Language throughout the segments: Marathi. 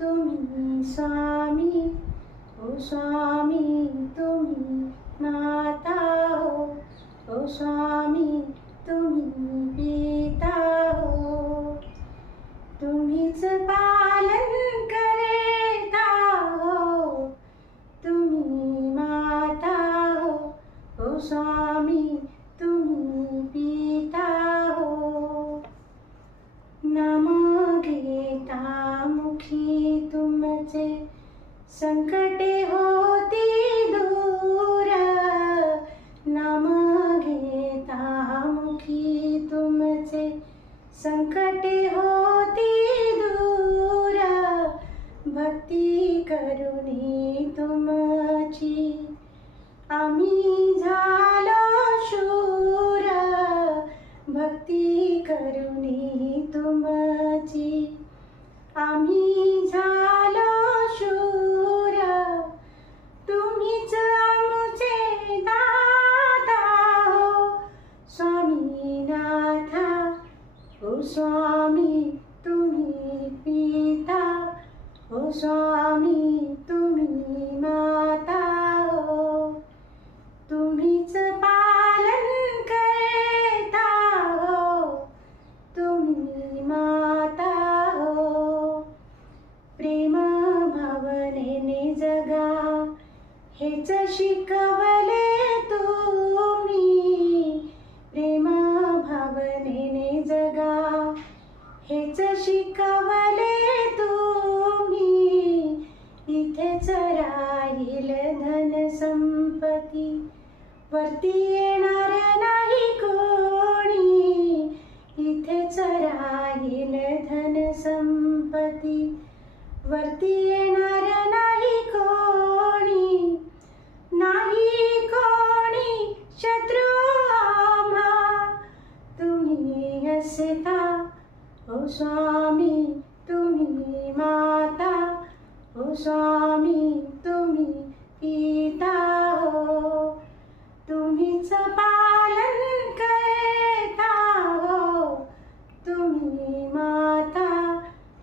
तुम्ही स्वामी, ओ स्वामी तुम्ही माता हो, ओ स्वामी तुम्ही पिता हो, तुम्हीच पालन करता हो, तुम्ही माता हो, ओ स्वामी तुम्ही पिता हो. नाम घेता मुखी तुमचे संकटे होती दूर, नाम घेता मुखी तुमचे संकटे होती दूर, भक्ती करुणी तुमची आम्ही झालो शूर, भक्ती करुणी तुमची आम्ही झालो शूर, तुम्हीच आमचे दाता हो, स्वामीनाथ, ओ स्वामी तुम्ही पिता, ओ स्वामी तुम्ही माता हो, तुम्हीच पालन करता हो, तुम्ही माता हो. प्रेम भावनेने जगा हेच शिकवले तुम्ही, प्रेम भावनेने जगा हेच शिकवले तुम्ही, इथेच राहील धन संपत्ती वरती येणार नाही कोणी, इथेच राहील धन संपत्ती वरती येणार नाही कोणी, नाही कोणी शत्रू आम्हा तुम्ही असता, ओ स्वामी तुम्ही माता, ओ स्वामी तुम्ही पिता हो, तुम्हीच पालन करता हो, तुम्ही माता,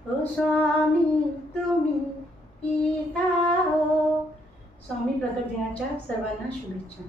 ओ स्वामी तुम्ही पिता हो. स्वामी प्रकट दिनाच्या सर्वांना शुभेच्छा.